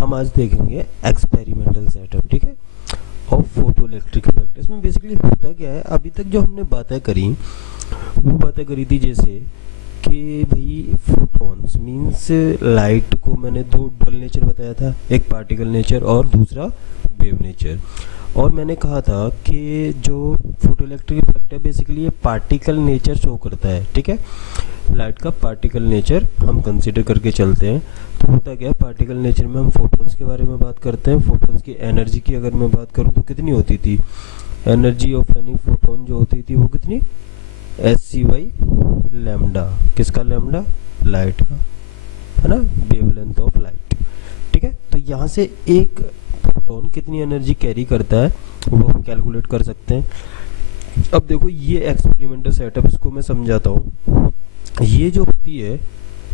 हम आज देखेंगे एक्सपेरिमेंटल सेटअप, ठीक है, ऑफ फोटो इलेक्ट्रिक इफेक्ट। इसमें बेसिकली होता क्या है, अभी तक जो हमने बातें करी वो बातें करी थी जैसे कि भाई फोटॉन्स मींस लाइट को मैंने दो डबल नेचर बताया था, एक पार्टिकल नेचर और दूसरा वेव नेचर। और मैंने कहा था कि जो फोटो इलेक्ट्रिक इफेक्ट है बेसिकली ये पार्टिकल नेचर शो करता है, ठीक है, लाइट का पार्टिकल नेचर हम कंसीडर करके चलते हैं। तो होता क्या है, पार्टिकल नेचर में हम फोटॉन्स के बारे में बात करते हैं। फोटॉन्स की एनर्जी की अगर मैं बात करूं तो कितनी होती थी, एनर्जी ऑफ एनी फोटोन जो होती थी वो कितनी, SC/, लैम्डा, किसका लैम्डा, लाइट का, है ना, वेवलेंथ ऑफ लाइट, ठीक है। तो यहाँ से एक फोटोन कितनी एनर्जी कैरी करता है वो हम कैलकुलेट कर सकते हैं। अब देखो ये एक्सपेरिमेंटल सेटअप, इसको मैं समझाता हूँ। ये जो होती है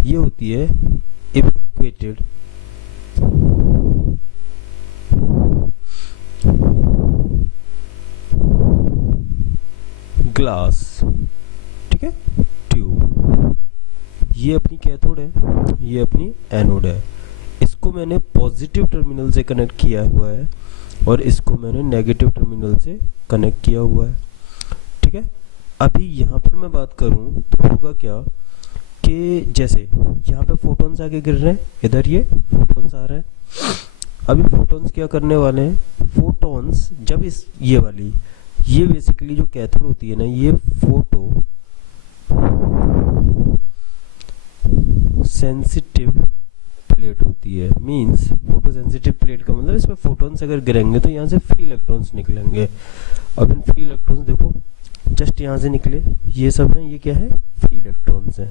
ये होती है इवैक्यूएटेड ग्लास, ठीक है, ट्यूब। ये अपनी कैथोड है, ये अपनी एनोड है। इसको मैंने पॉजिटिव टर्मिनल से कनेक्ट किया हुआ है और इसको मैंने नेगेटिव टर्मिनल से कनेक्ट किया हुआ है, ठीक है। अभी यहाँ पर मैं बात करूँ तो होगा क्या कि जैसे यहाँ पे फोटॉन्स आके गिर रहे हैं, इधर ये फोटॉन्स आ रहे हैं। अभी फोटॉन्स क्या करने वाले हैं, फोटॉन्स जब इस ये वाली, ये बेसिकली जो कैथोड होती है ना, ये फोटो सेंसिटिव प्लेट होती है। मींस फोटो सेंसिटिव प्लेट का मतलब इसमें फोटॉन्स अगर गिरेंगे तो यहाँ से फ्री इलेक्ट्रॉन्स निकलेंगे। अब इन फ्री इलेक्ट्रॉन्स देखो जस्ट यहाँ से निकले, ये सब है, ये क्या है, फ्री इलेक्ट्रॉन्स है,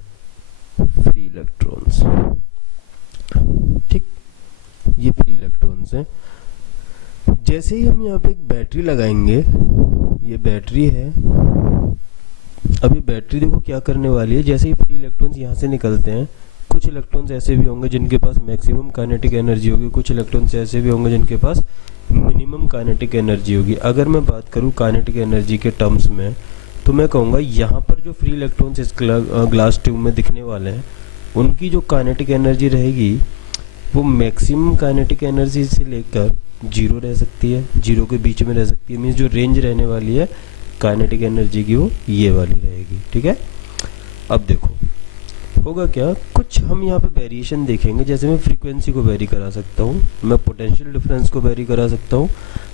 फ्री इलेक्ट्रॉन्स, ठीक, ये फ्री इलेक्ट्रॉन्स हैं। जैसे ही हम यहाँ पे एक बैटरी लगाएंगे, ये बैटरी है, अभी बैटरी देखो क्या करने वाली है, जैसे ही फ्री इलेक्ट्रॉन्स यहाँ से निकलते हैं, कुछ इलेक्ट्रॉन्स ऐसे भी होंगे जिनके पास मैक्सिमम काइनेटिक एनर्जी होगी, कुछ इलेक्ट्रॉन्स ऐसे भी होंगे जिनके पास मिनिमम काइनेटिक एनर्जी होगी। अगर मैं बात करूँ काइनेटिक एनर्जी के टर्म्स में तो मैं कहूँगा यहाँ पर जो फ्री इलेक्ट्रॉन्स इस ग्लास ट्यूब में दिखने वाले हैं उनकी जो काइनेटिक एनर्जी रहेगी वो मैक्सिमम काइनेटिक एनर्जी से लेकर 0 रह सकती है, 0 के बीच में रह सकती है। मीन्स जो रेंज रहने वाली है काइनेटिक एनर्जी की वो ये वाली रहेगी, ठीक है। अब देखो होगा क्या, कुछ हम यहाँ पे वेरिएशन देखेंगे। जैसे मैं फ्रीक्वेंसी को वेरी करा सकता हूँ, मैं पोटेंशियल डिफरेंस को वेरी करा सकता हूँ,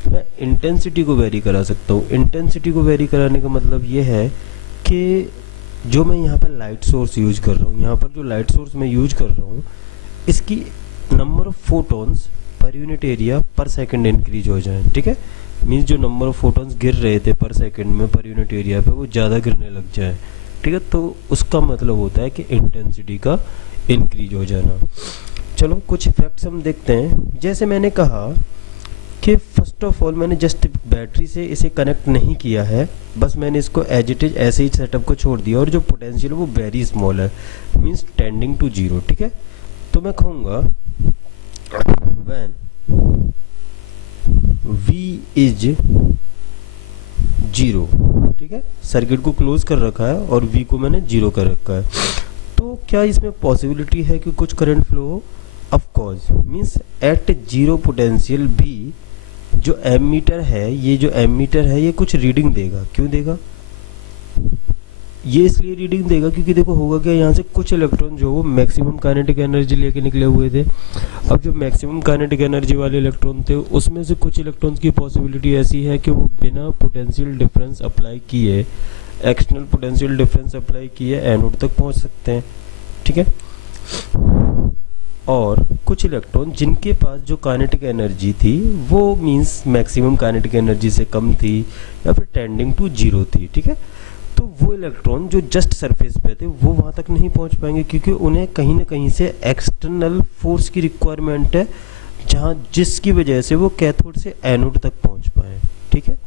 मैं इंटेंसिटी को वेरी करा सकता हूँ। इंटेंसिटी को वेरी कराने का मतलब ये है कि जो मैं यहाँ पर लाइट सोर्स यूज कर रहा हूँ, यहाँ पर जो लाइट सोर्स मैं यूज कर रहा हूँ, इसकी number of photons per unit area पर सेकेंड इंक्रीज हो जाए, ठीक है। मीन्स जो नंबर ऑफ फोटॉन्स गिर रहे थे पर सेकेंड में पर यूनिट एरिया पे वो ज़्यादा गिरने लग जाए, ठीक है। तो उसका मतलब होता है कि इंटेंसिटी का इंक्रीज हो जाना। चलो कुछ इफेक्ट्स हम देखते हैं। जैसे मैंने कहा कि फर्स्ट ऑफ ऑल मैंने जस्ट बैटरी से इसे कनेक्ट नहीं किया है, बस मैंने इसको एज इट इज ऐसे ही सेटअप को छोड़ दिया और जो पोटेंशियल वो वेरी स्मॉल है, मीन्स टेंडिंग टू 0, ठीक है। तो मैं कहूँगा व्हेन V इज 0, ठीक है, सर्किट को क्लोज कर रखा है और V को मैंने 0 कर रखा है। तो क्या इसमें पॉसिबिलिटी है कि कुछ करंट फ्लो हो? Of course, means at 0 potential भी जो एमीटर है, ये जो एमीटर है ये कुछ रीडिंग देगा। क्यों देगा? ये इसलिए रीडिंग देगा क्योंकि देखो होगा क्या, यहाँ से कुछ इलेक्ट्रॉन जो वो मैक्सिमम काइनेटिक एनर्जी लेके निकले हुए थे। अब जो मैक्सिमम काइनेटिक एनर्जी वाले इलेक्ट्रॉन थे उसमें से कुछ इलेक्ट्रॉन्स की पॉसिबिलिटी ऐसी है कि वो बिना पोटेंशियल डिफरेंस अप्लाई किए, एक्सटर्नल पोटेंशियल डिफरेंस अप्लाई किए एनोड तक पहुँच सकते हैं, ठीक है। और कुछ इलेक्ट्रॉन जिनके पास जो काइनेटिक एनर्जी थी वो मींस मैक्सिमम काइनेटिक एनर्जी से कम थी या फिर टेंडिंग टू 0 थी, ठीक है। तो वो इलेक्ट्रॉन जो जस्ट सरफेस पे थे वो वहाँ तक नहीं पहुँच पाएंगे क्योंकि उन्हें कहीं ना कहीं से एक्सटर्नल फोर्स की रिक्वायरमेंट है, जहाँ जिसकी वजह से वो कैथोड से एनोड तक पहुँच पाए, ठीक है।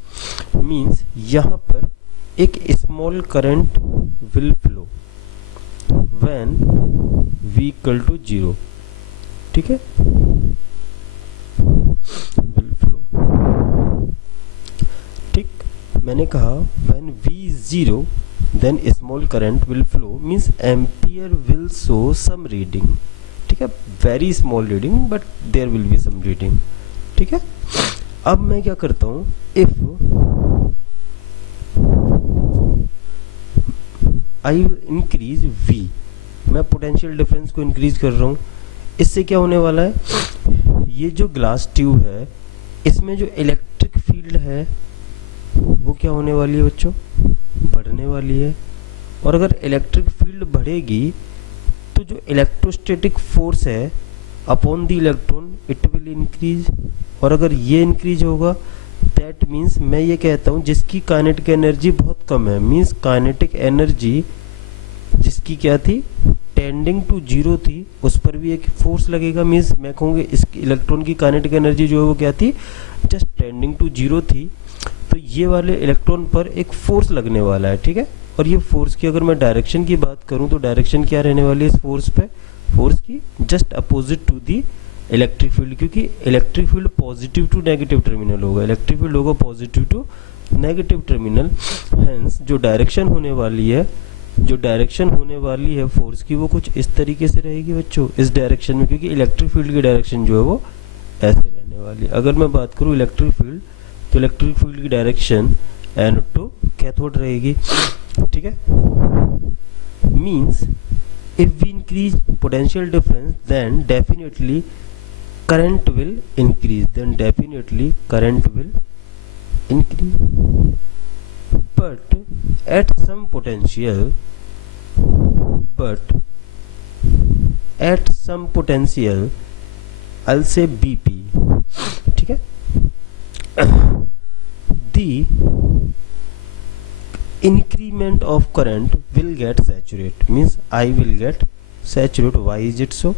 मींस यहाँ पर एक small current will flow when V equal to 0, ठीक है, विल फ्लो, ठीक। मैंने कहा when V is 0 then small current will flow, means ampere will show some reading, ठीक है, very small reading but there will be some reading, ठीक है। अब मैं क्या करता हूँ, इफ आई इंक्रीज V, मैं पोटेंशियल डिफरेंस को इंक्रीज कर रहा हूँ, इससे क्या होने वाला है, ये जो ग्लास ट्यूब है इसमें जो इलेक्ट्रिक फील्ड है वो क्या होने वाली है बच्चों, बढ़ने वाली है। और अगर इलेक्ट्रिक फील्ड बढ़ेगी तो जो इलेक्ट्रोस्टैटिक फोर्स है upon the electron it will increase, और अगर ये इंक्रीज होगा दैट मीन्स मैं ये कहता हूँ जिसकी काइनेटिक एनर्जी बहुत कम है, मीन्स काइनेटिक एनर्जी जिसकी क्या थी, टेंडिंग टू जीरो थी, उस पर भी एक फोर्स लगेगा, मीन्स मैं कहूँगी इस इलेक्ट्रॉन की काइनेटिक एनर्जी जो है वो क्या थी, जस्ट टेंडिंग टू जीरो थी, तो ये वाले इलेक्ट्रॉन पर एक फोर्स लगने वाला है, ठीक है। और ये फोर्स की अगर मैं डायरेक्शन की बात करूं तो डायरेक्शन क्या रहने वाली है इस फोर्स पे, फोर्स की just opposite to the electric field, क्योंकि electric field positive to negative terminal होगा, इलेक्ट्रिक फील्ड होगा positive to negative terminal, hence जो डायरेक्शन होने वाली है, जो डायरेक्शन होने वाली है फोर्स की वो कुछ इस तरीके से रहेगी बच्चों, इस डायरेक्शन में, क्योंकि इलेक्ट्रिक फील्ड की डायरेक्शन जो है वो ऐसे रहने वाली है। अगर मैं बात करूँ इलेक्ट्रिक फील्ड, तो इलेक्ट्रिक फील्ड की डायरेक्शन एनोड टू कैथोड रहेगी, ठीक है। Means if we increase potential difference then definitely current will increase, then definitely current will increase, but at some potential, but at some potential I'll say BP, ठीक है, the increment of current will get saturate, means I will get saturate. Why is it so?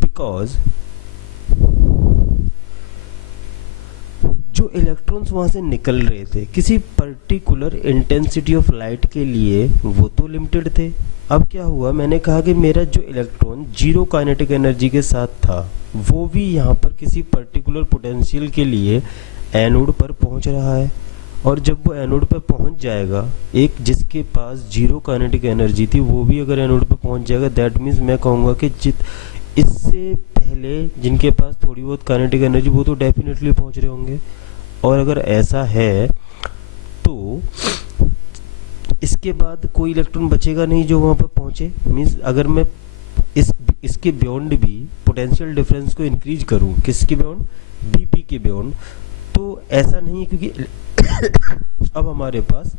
Because जो electrons वहां से निकल रहे थे किसी particular intensity of light के लिए वो तो लिमिटेड थे। अब क्या हुआ, मैंने कहा कि मेरा जो इलेक्ट्रॉन जीरो काइनेटिक एनर्जी के साथ था वो भी यहाँ पर किसी पर्टिकुलर पोटेंशियल के लिए एनोड पर पहुँच रहा है, और जब वो एनोड पर पहुँच जाएगा, एक जिसके पास जीरो काइनेटिक एनर्जी थी वो भी अगर एनोड पर पहुँच जाएगा, दैट मीन्स मैं कहूँगा कि इससे पहले जिनके पास थोड़ी बहुत काइनेटिक एनर्जी वो तो डेफिनेटली पहुँच रहे होंगे। और अगर ऐसा है तो इसके बाद कोई इलेक्ट्रॉन बचेगा नहीं जो वहाँ पर पहुँचे, मीन्स अगर मैं इसके बियॉन्ड भी पोटेंशियल डिफरेंस को इंक्रीज करूँ, किसके बियॉन्ड, बीपी के बियॉन्ड, तो ऐसा नहीं है, क्योंकि अब हमारे पास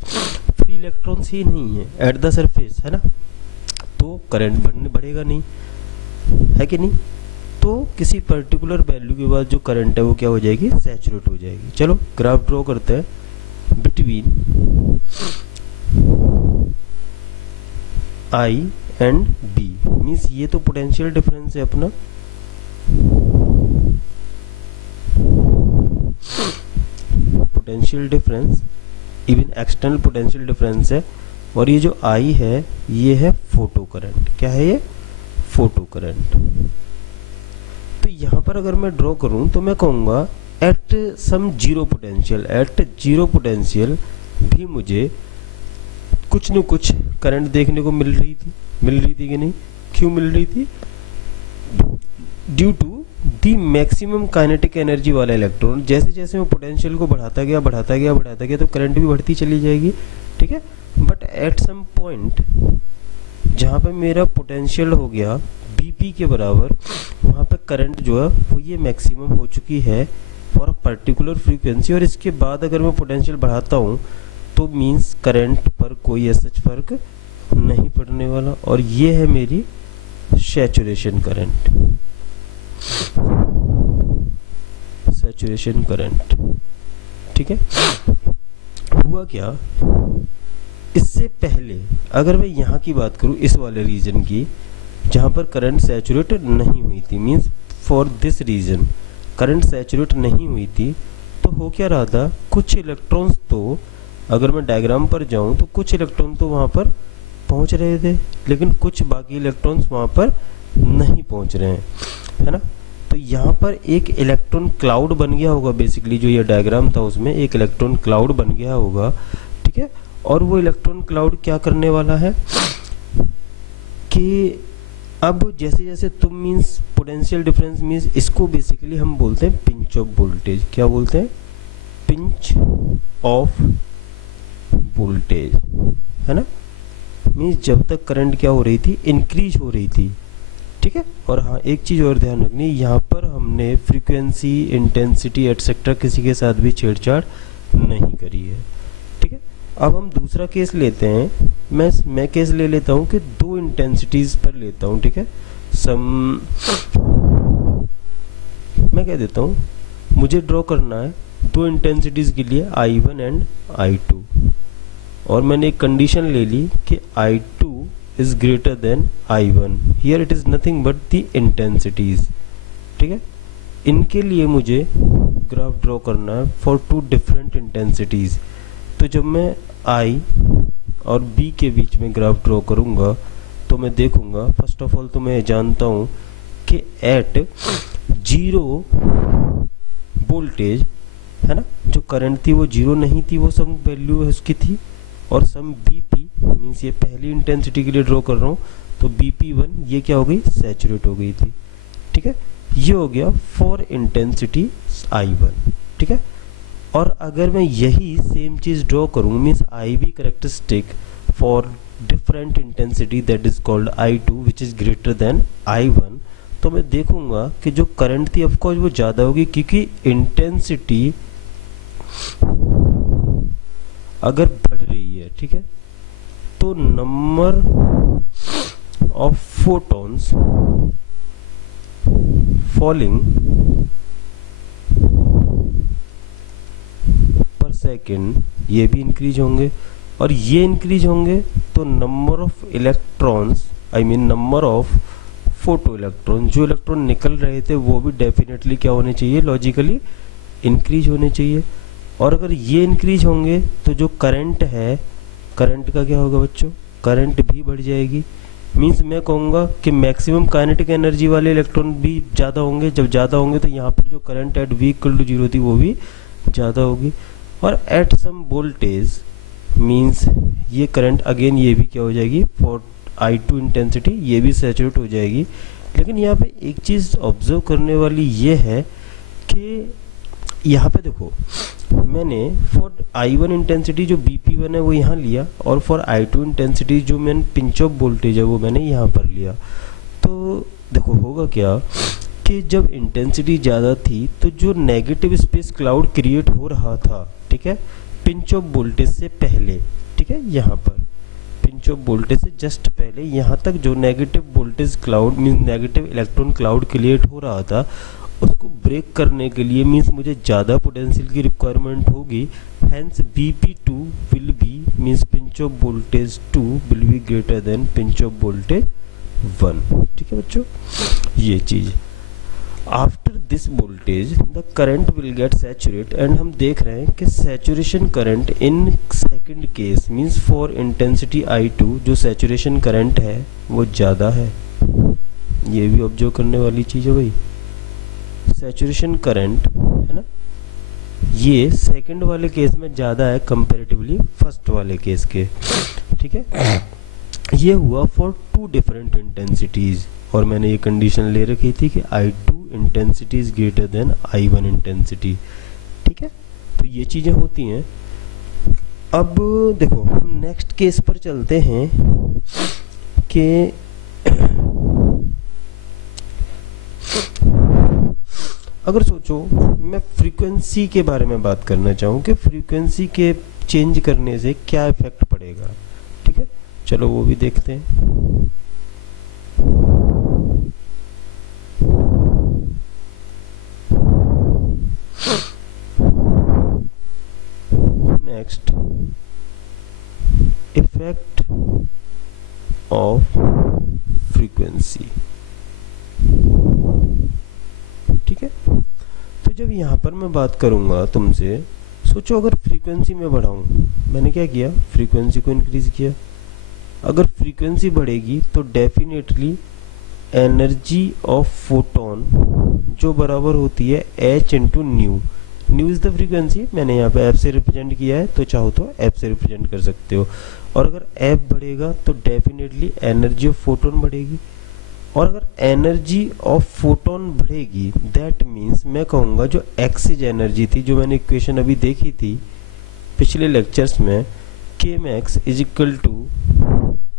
फ्री इलेक्ट्रॉन्स ही नहीं है एट द सरफेस, है ना, तो करंट बढ़ेगा नहीं, है कि नहीं। तो किसी पर्टिकुलर वैल्यू के बाद जो करंट है वो क्या हो जाएगी, सैचुरेट हो जाएगी। चलो ग्राफ ड्रॉ करते हैं between I and B, means ये तो पोटेंशियल डिफरेंस है अपना, potential difference, even external potential difference है, और ये जो I है ये है फोटो करंट। क्या है ये, फोटो करंट। तो यहाँ पर अगर मैं ड्रॉ करूँ तो मैं कहूँगा at some zero potential, at zero potential भी मुझे कुछ न कुछ करंट देखने को मिल रही थी कि नहीं। क्यों मिल रही थी, due to the maximum kinetic energy वाला इलेक्ट्रॉन, जैसे जैसे वो पोटेंशियल को बढ़ाता गया तो करंट भी बढ़ती चली जाएगी, ठीक है। बट एट सम पॉइंट जहाँ पे मेरा पोटेंशियल हो गया बीपी के बराबर, वहाँ पे करंट जो है वो ये मैक्सिमम हो चुकी है फॉर अ पर्टिकुलर फ्रीक्वेंसी, और इसके बाद अगर मैं पोटेंशियल बढ़ाता हूँ तो मीन्स करंट पर कोई ऐसा फर्क नहीं पड़ने वाला, और ये है मेरी सैचुरेशन करंट, सैचुरेशन करंट, ठीक है। हुआ क्या, इससे पहले अगर मैं यहाँ की बात करूँ, इस वाले रीजन की जहाँ पर करंट सैचुरेट नहीं हुई थी, means for this reason current saturate नहीं हुई थी, तो हो क्या रहा था, कुछ इलेक्ट्रॉन्स तो, अगर मैं डायग्राम पर जाऊँ तो कुछ इलेक्ट्रॉन तो वहाँ पर पहुँच रहे थे, लेकिन कुछ बाकी इलेक्ट्रॉन्स वहाँ पर नहीं पहुँच रहे हैं, है ना। तो यहाँ पर एक इलेक्ट्रॉन क्लाउड बन गया होगा, बेसिकली जो ये डायग्राम था उसमें एक इलेक्ट्रॉन क्लाउड बन गया होगा, ठीक है। और वो इलेक्ट्रॉन क्लाउड क्या करने वाला है कि अब जैसे जैसे तुम मीन्स पोटेंशियल डिफरेंस मीन्स इसको बेसिकली हम बोलते हैं पिंच ऑफ वोल्टेज। क्या बोलते हैं? पिंच ऑफ वोल्टेज, है ना। मीन्स जब तक करंट क्या हो रही थी, इंक्रीज हो रही थी, ठीक है। और हाँ, एक चीज़ और ध्यान रखनी, यहाँ पर हमने फ्रीक्वेंसी, इंटेंसिटी एटसेट्रा किसी के साथ भी छेड़छाड़ नहीं करी है, ठीक है। अब हम दूसरा केस लेते हैं। मैं केस ले लेता हूँ कि दो इंटेंसिटीज पर लेता हूँ, ठीक है। मैं कह देता हूँ मुझे ड्रॉ करना है दो इंटेंसिटीज के लिए I1 एंड I2, और मैंने एक कंडीशन ले ली कि I2 is greater than I1. Here it is nothing but the intensities, ठीक है। इनके लिए मुझे ग्राफ ड्रॉ करना है फॉर टू डिफरेंट इंटेंसिटीज। तो जब मैं I और B के बीच में ग्राफ ड्रॉ करूँगा तो मैं देखूँगा, फर्स्ट ऑफ ऑल तो मैं जानता हूँ कि एट 0 वोल्टेज, है ना, जो करंट थी वो 0 नहीं थी, वो सम वैल्यू है उसकी थी, और सम BP मीन्स ये पहली इंटेंसिटी के लिए ड्रॉ कर रहा हूँ, तो BP1 ये क्या हो गई, सैचुरेट हो गई थी, ठीक है। ये हो गया फॉर इंटेंसिटी I1, ठीक है। और अगर मैं यही सेम चीज ड्रॉ करूँ means IB characteristic for different intensity that is called I2 which is greater than I1, तो मैं देखूंगा कि जो करंट थी ऑफकोर्स वो ज़्यादा होगी, क्योंकि इंटेंसिटी अगर बढ़ रही है, ठीक है, तो नंबर ऑफ फोटॉन्स फॉलिंग पर सेकेंड ये भी इंक्रीज होंगे, और ये इंक्रीज होंगे तो number of electrons, I mean number of photo electron, जो इलेक्ट्रॉन निकल रहे थे वो भी डेफिनेटली क्या होने चाहिए, लॉजिकली इंक्रीज होने चाहिए। और अगर ये इंक्रीज होंगे तो जो करंट है, करंट का क्या होगा बच्चों, करंट भी बढ़ जाएगी। मीन्स मैं कहूँगा कि मैक्सिमम काइनेटिक एनर्जी वाले इलेक्ट्रॉन भी ज़्यादा होंगे। जब ज़्यादा होंगे तो यहाँ पर जो current at V equal to 0 थी वो भी ज़्यादा होगी। और एट सम वोल्टेज मीन्स ये करंट अगेन ये भी क्या हो जाएगी, फॉर I2 इंटेंसिटी ये भी सैचुरेट हो जाएगी। लेकिन यहाँ पे एक चीज़ ऑब्जर्व करने वाली ये है कि यहाँ पे देखो, मैंने फॉर I1 इंटेंसिटी जो BP1 है वो यहाँ लिया, और फॉर I2 इंटेंसिटी जो मैंने पिंच ऑफ वोल्टेज है वो मैंने यहाँ पर लिया। तो देखो होगा क्या कि जब इंटेंसिटी ज़्यादा थी तो जो नेगेटिव स्पेस क्लाउड क्रिएट हो रहा था, ठीक है, पिंच ऑफ वोल्टेज से पहले, ठीक है, यहाँ पर पिंच ऑफ वोल्टेज से जस्ट पहले यहाँ तक जो negative voltage cloud means negative electron cloud create हो रहा था, उसको ब्रेक करने के लिए मीन्स मुझे ज़्यादा पोटेंशियल की रिक्वायरमेंट होगी। Hence BP2 will be means pinch off voltage 2 will be greater than pinch off voltage 1, ठीक है बच्चों, ये चीज़। After this voltage the current will get saturate, and हम देख रहे हैं कि saturation current in second case means for intensity I2 जो सैचुरेशन करंट है वो ज़्यादा है। ये भी ऑब्जर्व करने वाली चीज़ है भाई, सैचुरेशन करंट, है ना, ये सेकंड वाले केस में ज़्यादा है कंपैरेटिवली फर्स्ट वाले केस के, ठीक है। ये हुआ फॉर टू डिफरेंट इंटेंसिटीज, और मैंने ये कंडीशन ले रखी थी कि I2 intensity is greater than I1 intensity, ठीक है। तो ये चीज़ें होती हैं। अब देखो हम नेक्स्ट केस पर चलते हैं कि अगर सोचो मैं फ्रीक्वेंसी के बारे में बात करना चाहूँ कि फ्रीक्वेंसी के चेंज करने से क्या इफेक्ट पड़ेगा, ठीक है, चलो वो भी देखते हैं। नेक्स्ट, इफेक्ट ऑफ फ्रीक्वेंसी, ठीक है। तो जब यहाँ पर मैं बात करूँगा तुमसे, सोचो अगर फ्रीक्वेंसी में बढ़ाऊँ, मैंने क्या किया, फ्रीक्वेंसी को इंक्रीज किया। अगर फ्रीक्वेंसी बढ़ेगी तो डेफिनेटली एनर्जी ऑफ फोटोन जो बराबर होती है h into new. New is the frequency, मैंने यहाँ पे f से रिप्रेजेंट किया है, तो चाहो तो f से रिप्रेजेंट कर सकते हो। और अगर f बढ़ेगा तो डेफिनेटली एनर्जी ऑफ फोटोन बढ़ेगी। और अगर एनर्जी ऑफ फोटोन बढ़ेगी, दैट मीन्स मैं कहूँगा जो एक्सिज एनर्जी थी, जो मैंने इक्वेशन अभी देखी थी पिछले लेक्चर्स में, K max is equal to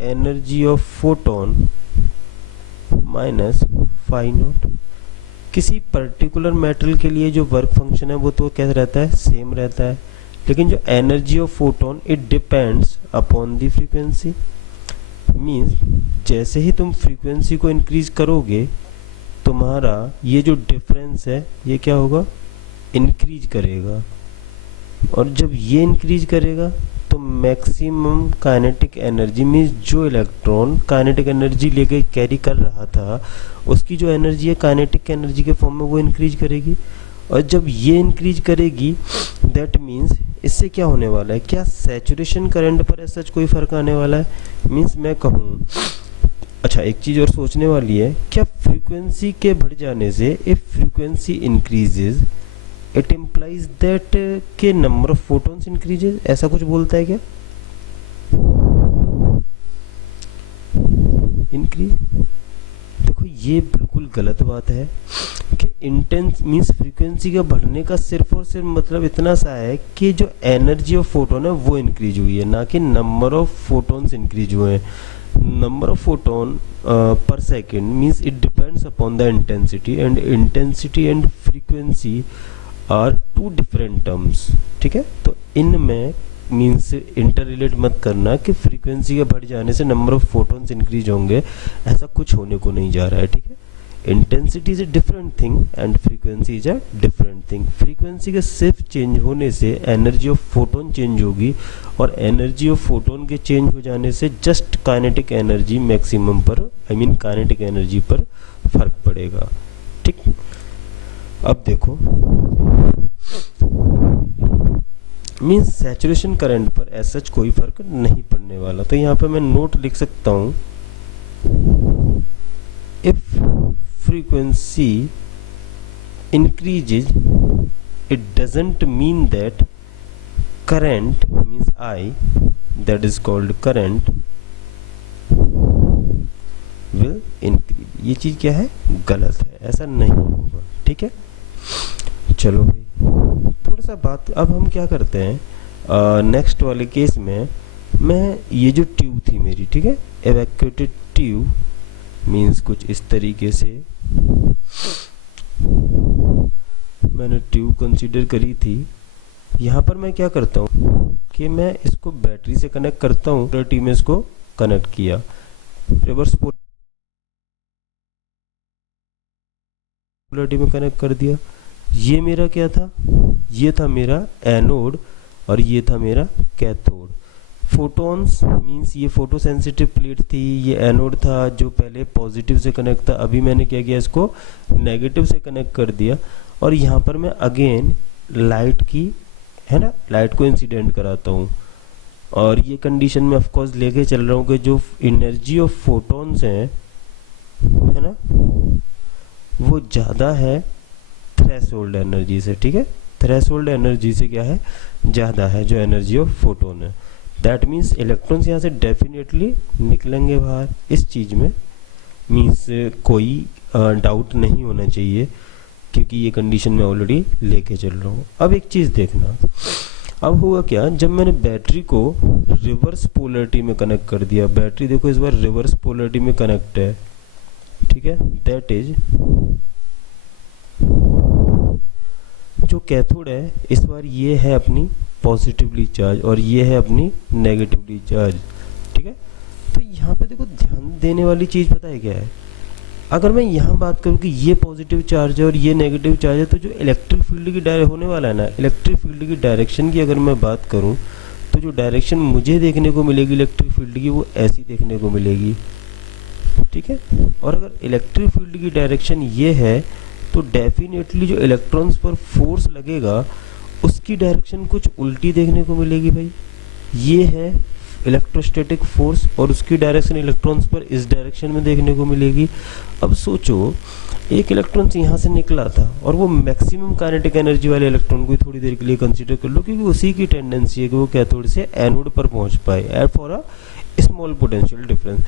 energy of photon minus phi not. किसी पर्टिकुलर मेटल के लिए जो वर्क फंक्शन है वो तो कैसा रहता है, सेम रहता है, लेकिन जो energy of photon it depends upon the frequency. Means जैसे ही तुम फ्रीक्वेंसी को इंक्रीज करोगे, तुम्हारा ये जो डिफरेंस है ये क्या होगा, इंक्रीज करेगा। और जब ये इंक्रीज करेगा तो मैक्सिमम काइनेटिक एनर्जी, मीन्स जो इलेक्ट्रॉन काइनेटिक एनर्जी लेके कैरी कर रहा था उसकी जो एनर्जी है काइनेटिक एनर्जी के फॉर्म में वो इंक्रीज करेगी। और जब ये इंक्रीज करेगी, दैट मीन्स इससे क्या होने वाला है, क्या सैचुरेशन करंट पर ऐसा कोई फर्क आने वाला है। मीन्स मैं कहूँ, अच्छा एक चीज़ और सोचने वाली है, क्या फ्रीक्वेंसी के बढ़ जाने से, if frequency increases it implies that के नंबर ऑफ फोटॉन्स इंक्रीजेज, ऐसा कुछ बोलता है क्या, इंक्रीज। देखो ये बिल्कुल गलत बात है कि इंटेंस मीन्स फ्रीक्वेंसी का बढ़ने का सिर्फ और सिर्फ मतलब इतना सा है कि जो एनर्जी ऑफ फोटोन है वो इंक्रीज हुई है, ना कि नंबर ऑफ फोटॉन्स इंक्रीज हुए हैं। Number of photon per second means it depends upon the intensity, and intensity and frequency are two different terms. ठीक है, तो इनमें मीन्स इंटर रिलेट मत करना कि फ्रीक्वेंसी के बढ़ जाने से नंबर ऑफ फोटॉन्स इंक्रीज होंगे, ऐसा कुछ होने को नहीं जा रहा है। ठीक है, intensity is a different thing and frequency is a different thing. Frequency के सिर्फ चेंज होने से एनर्जी ऑफ फोटोन चेंज होगी, और एनर्जी ऑफ फोटोन के चेंज हो जाने से जस्ट काइनेटिक एनर्जी मैक्सिमम पर, आई मीन काइनेटिक एनर्जी पर फर्क पड़ेगा। ठीक, अब देखो मीन्स सैचुरेशन करंट पर ऐसा कोई फर्क नहीं पड़ने वाला। तो यहाँ पे मैं नोट लिख सकता हूँ, if frequency increases it doesn't mean that current means I, that is called current, will increase. ये चीज क्या है, गलत है, ऐसा नहीं होगा। ठीक है, चलो भाई थोड़ा सा बात, अब हम क्या करते हैं नेक्स्ट वाले केस में, मैं ये जो ट्यूब थी मेरी, ठीक है, एवैक्यूएटेड ट्यूब मीन्स कुछ इस तरीके से मैंने ट्यूब कंसीडर करी थी। यहाँ पर मैं क्या करता हूँ कि मैं इसको बैटरी से कनेक्ट करता हूँ, पोलैरिटी में इसको कनेक्ट किया, रिवर्स पोलैरिटी में कनेक्ट कर दिया। ये मेरा क्या था, ये था मेरा एनोड और ये था मेरा कैथोड। फोटॉन्स मींस ये फोटो सेंसिटिव प्लेट थी, ये एनोड था जो पहले पॉजिटिव से कनेक्ट था, अभी मैंने क्या किया, इसको नेगेटिव से कनेक्ट कर दिया। और यहाँ पर मैं अगेन लाइट की, है ना, लाइट को इंसिडेंट कराता हूँ, और ये कंडीशन में ऑफकोर्स लेके चल रहा हूँ कि जो एनर्जी ऑफ फोटॉन्स हैं, है ना, वो ज़्यादा है थ्रेशोल्ड एनर्जी से। ठीक है, थ्रेशोल्ड एनर्जी से क्या है, ज़्यादा है जो एनर्जी ऑफ फोटोन है। दैट मीन्स इलेक्ट्रॉन्स यहाँ से डेफिनेटली निकलेंगे बाहर। इस चीज़ में मीन्स कोई डाउट नहीं होना चाहिए, क्योंकि ये कंडीशन मैं ऑलरेडी लेके चल रहा हूँ। अब एक चीज़ देखना, अब हुआ क्या, जब मैंने बैटरी को रिवर्स पोलैरिटी में कनेक्ट कर दिया, बैटरी देखो इस बार रिवर्स पोलैरिटी में कनेक्ट है। ठीक है, दैट इज जो कैथोड है इस बार ये है अपनी पॉजिटिवली चार्ज और ये है अपनी नेगेटिवली चार्ज। ठीक है, तो यहाँ पे देखो ध्यान देने वाली चीज़ पता है क्या है, अगर मैं यहाँ बात करूँ कि ये पॉजिटिव चार्ज है और ये नेगेटिव चार्ज है, तो जो इलेक्ट्रिक फील्ड की होने वाला है ना, इलेक्ट्रिक फील्ड की डायरेक्शन की अगर मैं बात करूँ, तो जो डायरेक्शन मुझे देखने को मिलेगी इलेक्ट्रिक फील्ड की, वो ऐसी देखने को मिलेगी। ठीक है, और अगर इलेक्ट्रिक फील्ड की डायरेक्शन ये है, तो डेफिनेटली जो इलेक्ट्रॉन्स पर फोर्स लगेगा उसकी डायरेक्शन कुछ उल्टी देखने को मिलेगी भाई। ये है इलेक्ट्रोस्टैटिक फोर्स और उसकी डायरेक्शन इलेक्ट्रॉन्स पर इस डायरेक्शन में देखने को मिलेगी। अब सोचो एक इलेक्ट्रॉन यहाँ से निकला था और वो मैक्सिमम काइनेटिक एनर्जी वाले इलेक्ट्रॉन को थोड़ी देर के लिए कंसीडर कर लो, क्योंकि उसी की टेंडेंसी है कि वो कैथोड से एनोड पर पहुंच पाए for a small potential difference.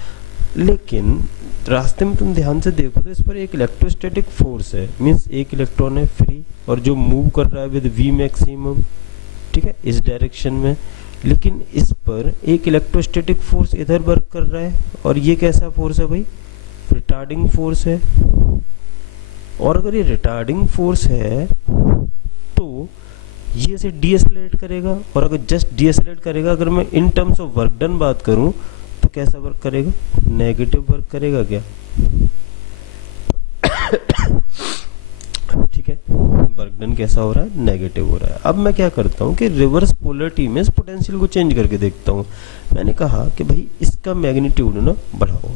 लेकिन रास्ते में तुम ध्यान से देखो तो इस पर एक इलेक्ट्रोस्टैटिक फोर्स है, मीन्स एक इलेक्ट्रॉन है फ्री और जो मूव कर रहा है विद वी मैक्सिमम, ठीक है, इस डायरेक्शन में। लेकिन इस पर एक इलेक्ट्रोस्टैटिक फोर्स इधर वर्क कर रहा है और ये कैसा फोर्स है भाई, रिटार्डिंग फोर्स है। और अगर ये रिटार्डिंग फोर्स है तो ये इसे डीएसेलेरेट करेगा, और अगर जस्ट डीएसेलेरेट करेगा, अगर मैं इन टर्म्स ऑफ वर्क डन बात करूं तो कैसा वर्क करेगा, नेगेटिव वर्क करेगा क्या, ठीक है, वर्क डन कैसा हो रहा है, नेगेटिव हो रहा है। अब मैं क्या करता हूँ कि रिवर्स पोलरिटी में इस पोटेंशियल को चेंज करके देखता हूँ। मैंने कहा कि भाई इसका मैग्नीट्यूड ना बढ़ाओ,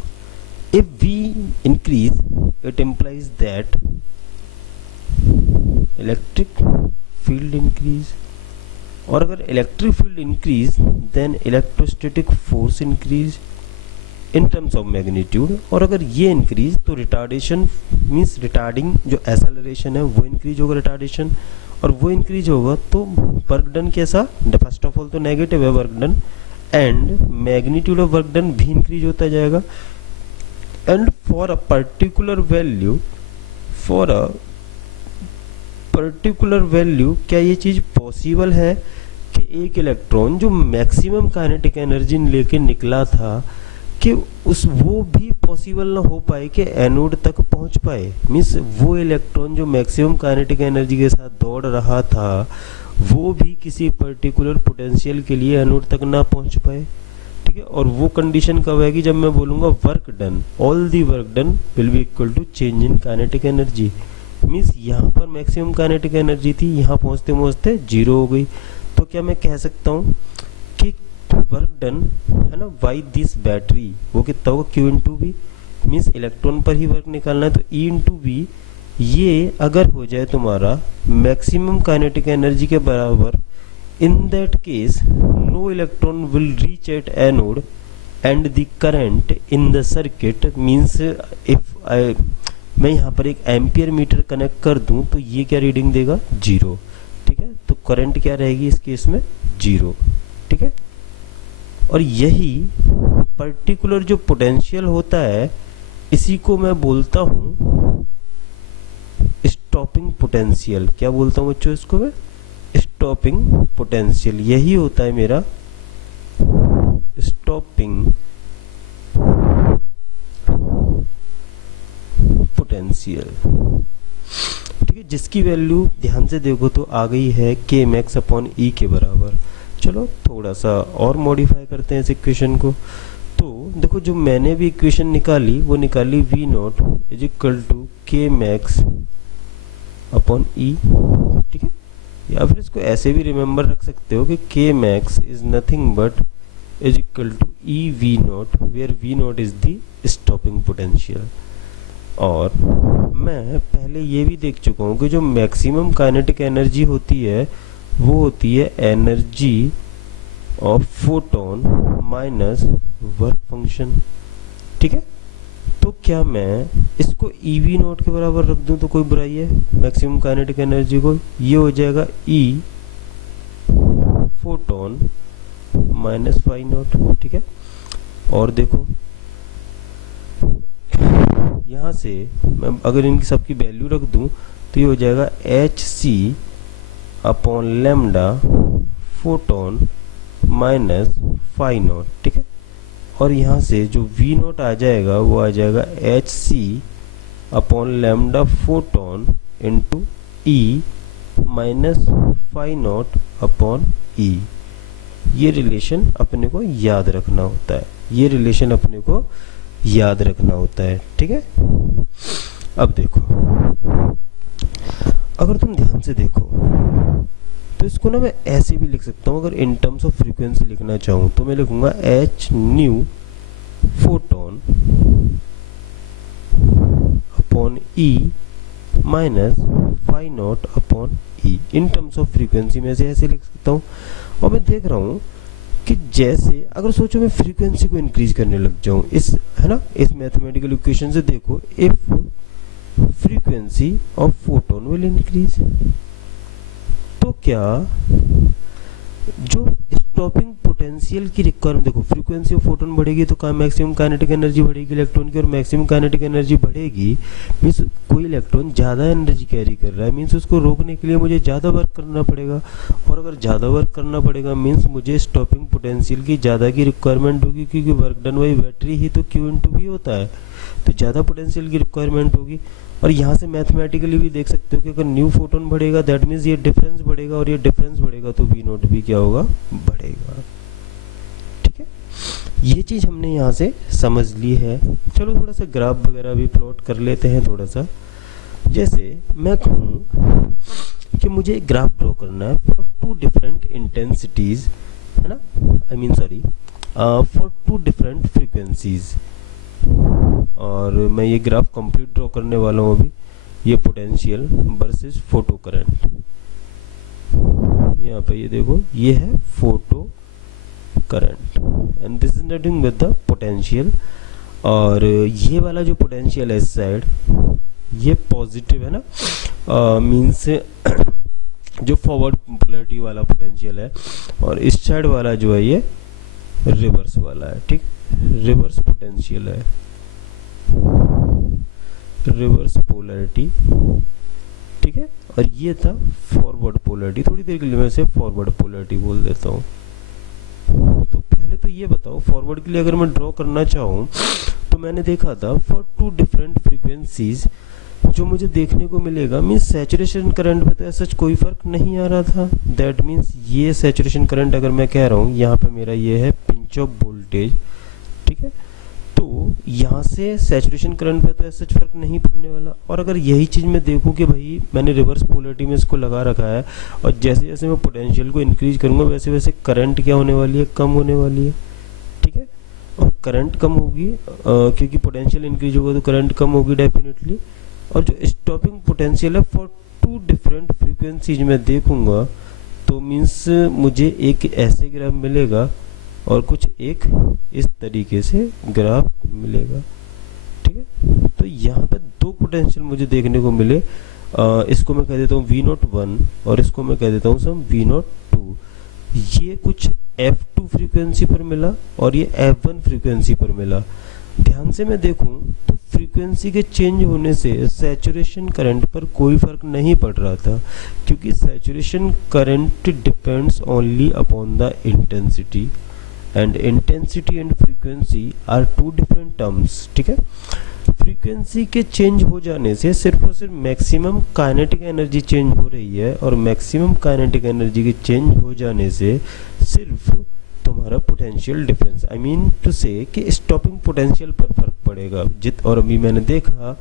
if we increase it implies that electric field increase, और अगर electric field increase then electrostatic force increase in terms of magnitude, और अगर ये इंक्रीज तो रिटार्डेशन मींस रिटार्डिंग जो एक्सेलरेशन है वो इंक्रीज होगा, रिटार्डेशन, और वो इंक्रीज होगा तो वर्क डन कैसा, फर्स्ट ऑफ ऑल तो नेगेटिव है work done, and magnitude of work done भी इंक्रीज होता जाएगा। And for a particular value क्या ये चीज पॉसिबल है कि एक इलेक्ट्रॉन जो मैक्सिमम काइनेटिक एनर्जी लेके निकला था कि वो भी पॉसिबल ना हो पाए कि एनोड तक पहुंच पाए, मीन्स वो इलेक्ट्रॉन जो मैक्सिमम काइनेटिक एनर्जी के साथ दौड़ रहा था वो भी किसी पर्टिकुलर पोटेंशियल के लिए एनोड तक ना पहुंच पाए, ठीक है। और वो कंडीशन कब आएगी, जब मैं बोलूंगा work done, all the work done will be equal to change in kinetic energy, means यहाँ पर मैक्सिमम काइनेटिक एनर्जी थी, यहाँ पहुंचते पहुंचते जीरो हो गई। तो क्या मैं कह सकता हूँ कि वर्क डन है ना बाई दिस बैटरी वो कितना होगा, Q into V, means electron पर ही वर्क निकालना है तो E इंटू वी, ये अगर हो जाए तुम्हारा मैक्सिमम काइनेटिक एनर्जी के बराबर, in that case no electron will reach at anode and the current in the circuit, means if मैं यहाँ पर एक एम्पियर मीटर कनेक्ट कर दूं तो ये क्या रीडिंग देगा, जीरो, ठीक है। तो करंट क्या रहेगी इस केस में, जीरो, ठीक है। और यही पर्टिकुलर जो पोटेंशियल होता है इसी को मैं बोलता हूं स्टॉपिंग पोटेंशियल। क्या बोलता हूं बच्चों इसको मैं, स्टॉपिंग पोटेंशियल। यही होता है मेरा स्टॉपिंग पोटेंशियल, ठीक है, जिसकी वैल्यू ध्यान से देखो तो आ गई है के मैक्स अपॉन ई के बराबर। चलो थोड़ा सा और मॉडिफाई करते हैं इस इक्वेशन को। तो देखो जो मैंने भी इक्वेशन निकाली वो निकाली V not is equal to K max upon E, ठीक है। या फिर इसको ऐसे भी रिमेंबर रख सकते हो कि K max is nothing but is equal to E V not, where V not is the stopping potential. और मैं पहले ये भी देख चुका हूँ कि जो मैक्सिमम काइनेटिक एनर्जी होती है वो होती है energy of photon minus work function, ठीक है। तो क्या मैं इसको ई वी नॉट के बराबर रख दूं तो कोई बुराई है, मैक्सिमम काइनेटिक एनर्जी को, ये हो जाएगा ई फोटोन माइनस फाई नॉट, ठीक है। और देखो यहाँ से मैं अगर इनकी सबकी वैल्यू रख दूं तो ये हो जाएगा H C upon lambda photon minus phi not, ठीक है। और यहाँ से जो वी नॉट आ जाएगा वो आ जाएगा H C upon lambda photon into E minus phi not upon E. ये रिलेशन अपने को याद रखना होता है, ये रिलेशन अपने को याद रखना होता है, ठीक है। अब देखो अगर तुम ध्यान से देखो तो इसको ना मैं ऐसे भी लिख सकता हूँ, अगर इन टर्म्स ऑफ फ्रीक्वेंसी लिखना चाहूँ तो मैं लिखूंगा H nu photon upon E minus phi not upon E. In terms of frequency में से ऐसे लिख सकता हूँ। और मैं देख रहा हूँ कि जैसे अगर सोचो मैं फ्रीक्वेंसी को इंक्रीज करने लग जाऊं, इस है ना इस मैथमेटिकल इक्वेशन से देखो, if frequency of photon will increase, तो क्या जो स्टॉपिंग पोटेंशियल की रिक्वायरमेंट देखो, फ्रीक्वेंसी ऑफ फोटोन बढ़ेगी तो का मैक्सिमम काइनेटिक एनर्जी बढ़ेगी इलेक्ट्रॉन की, और मैक्सिमम काइनेटिक एनर्जी बढ़ेगी मीन्स कोई इलेक्ट्रॉन ज़्यादा एनर्जी कैरी कर रहा है, मीन्स उसको रोकने के लिए मुझे ज़्यादा वर्क करना पड़ेगा, और अगर ज़्यादा वर्क करना पड़ेगा मीन्स मुझे स्टॉपिंग पोटेंशियल की ज़्यादा की रिक्वायरमेंट होगी, क्योंकि वर्क डन बाई बैटरी ही तो Q इंटू V होता है, तो ज़्यादा पोटेंशियल की रिक्वायरमेंट होगी। और यहाँ से मैथमेटिकली भी देख सकते हो कि अगर न्यू फोटोन बढ़ेगा दैट मीन्स ये डिफरेंस बढ़ेगा, और ये डिफरेंस बढ़ेगा तो V नोट भी क्या होगा, बढ़ेगा। ठीक है, ये चीज़ हमने यहाँ से समझ ली है। चलो थोड़ा सा ग्राफ वगैरह भी प्लॉट कर लेते हैं थोड़ा सा। जैसे मैं कहूँ कि मुझे एक ग्राफ ड्रॉ करना है फॉर टू डिफरेंट इंटेंसिटीज, है ना, I mean sorry for two different frequencies, और मैं ये ग्राफ कंप्लीट ड्रॉ करने वाला हूँ अभी। ये पोटेंशियल वर्सेस फोटो करंट, यहाँ पे ये देखो ये है photo current and this is nothing with the potential, और ये वाला जो पोटेंशियल है इस साइड ये पॉजिटिव है ना, मीन्स जो फॉरवर्ड पोलैरिटी वाला पोटेंशियल है, और इस साइड वाला जो है ये रिवर्स वाला है। ठीक, रिवर्स पोटेंशियल है, रिवर्स पोलैरिटी। ठीक है, और ये था फॉरवर्ड पोलैरिटी। थोड़ी देर के लिए मैं इसे फॉरवर्ड पोलैरिटी बोल देता हूँ। तो पहले तो ये बताओ, फॉरवर्ड के लिए अगर मैं ड्रॉ करना चाहूँ तो मैंने देखा था फॉर टू डिफरेंट फ्रीक्वेंसीज जो मुझे देखने को मिलेगा मीन्स सैचुरेशन करंट पे तो ऐसा कोई फर्क नहीं आ रहा था। दैट मीन्स ये सैचुरेशन करंट अगर मैं कह रहा हूँ यहाँ पे मेरा ये है पिंच ऑफ वोल्टेज, ठीक है, तो यहाँ से सैचुरेशन करंट पे तो ऐसा फर्क नहीं पड़ने वाला। और अगर यही चीज़ मैं देखूँ कि भाई मैंने रिवर्स पोलैरिटी में इसको लगा रखा है, और जैसे जैसे मैं पोटेंशियल को इंक्रीज करूँगा वैसे वैसे करंट क्या होने वाली है, कम होने वाली है। ठीक है, और करंट कम होगी क्योंकि पोटेंशियल इंक्रीज होगा तो करंट कम होगी डेफिनेटली। और जो स्टॉपिंग पोटेंशियल है फॉर टू डिफरेंट फ्रीक्वेंसीज में देखूंगा तो मीन्स मुझे एक ऐसे ग्राफ मिलेगा और कुछ एक इस तरीके से ग्राफ मिलेगा। ठीक है, तो यहाँ पे दो पोटेंशियल मुझे देखने को मिले, इसको मैं कह देता हूँ V01 और इसको मैं कह देता हूँ सम V02। ये कुछ F2 फ्रीक्वेंसी पर मिला और ये F1 फ्रीक्वेंसी पर मिला। ध्यान से मैं देखूं तो फ्रीक्वेंसी के चेंज होने से सैचुरेशन करंट पर कोई फर्क नहीं पड़ रहा था, क्योंकि saturation current depends only upon the intensity, and intensity and frequency are two different terms. ठीक है, फ्रीक्वेंसी के चेंज हो जाने से सिर्फ और सिर्फ मैक्सिमम काइनेटिक एनर्जी चेंज हो रही है, और मैक्सिमम काइनेटिक एनर्जी के चेंज हो जाने से सिर्फ तुम्हारा potential difference, I mean to say कि स्टॉपिंग पोटेंशियल पर फर्क पड़ेगा। और अभी मैंने देखा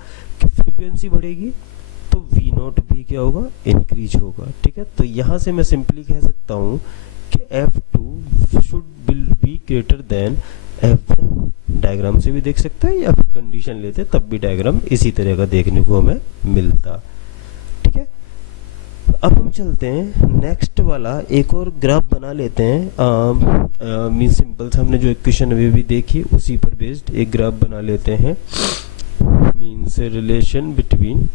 कि फ्रीक्वेंसी बढ़ेगी तो V नॉट भी क्या होगा, इंक्रीज होगा। ठीक है, तो यहाँ से मैं सिंपली कह सकता हूँ कि F2 should be greater then F1। Diagram से भी देख सकते हैं या फिर कंडीशन लेते तब भी डायग्राम इसी तरह का देखने को हमें मिलता। ठीक है, अब हम चलते हैं नेक्स्ट वाला एक और ग्राफ बना लेते हैं। मीन सिंपल से हमने जो इक्वेशन अभी भी देखी उसी पर बेस्ड एक ग्राफ बना लेते हैं। Means relation between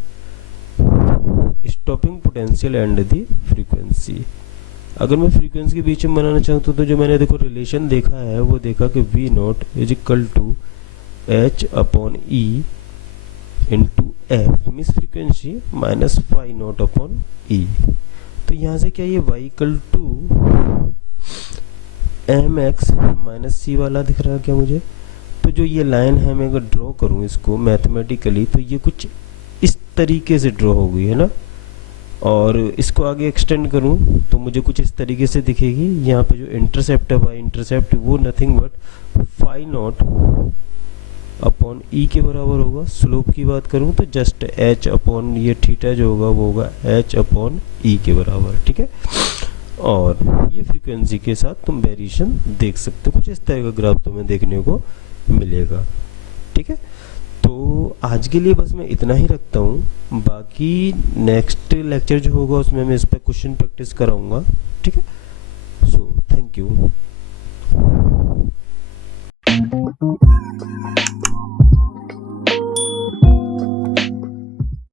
stopping potential and the frequency. अगर मैं फ्रीक्वेंसी के बीच में बनाना चाहता हूँ तो जो मैंने देखो रिलेशन देखा है वो देखा कि V not is equal to H upon E into F means frequency minus phi not upon E। तो यहाँ से क्या ये y equal to mx minus C वाला दिख रहा है क्या मुझे? तो जो ये लाइन है मैं अगर ड्रॉ करूँ इसको मैथमेटिकली तो ये कुछ इस तरीके से ड्रॉ होगी, है ना, और इसको आगे एक्सटेंड करूं तो मुझे कुछ इस तरीके से दिखेगी। यहाँ पे जो इंटरसेप्ट है वाई इंटरसेप्ट वो nothing but phi not upon E के बराबर होगा। स्लोप की बात करूं तो जस्ट एच अपॉन ये थीटा जो होगा वो होगा एच अपॉन ई के बराबर। ठीक है, और ये फ्रीक्वेंसी के साथ तुम वेरिएशन देख सकते हो, कुछ इस तरह का ग्राफ तुम्हें देखने को मिलेगा। ठीक है, तो आज के लिए बस मैं इतना ही रखता हूँ, बाकी नेक्स्ट लेक्चर जो होगा उसमें मैं इस पर क्वेश्चन प्रैक्टिस कराऊंगा। ठीक है, सो थैंक यू।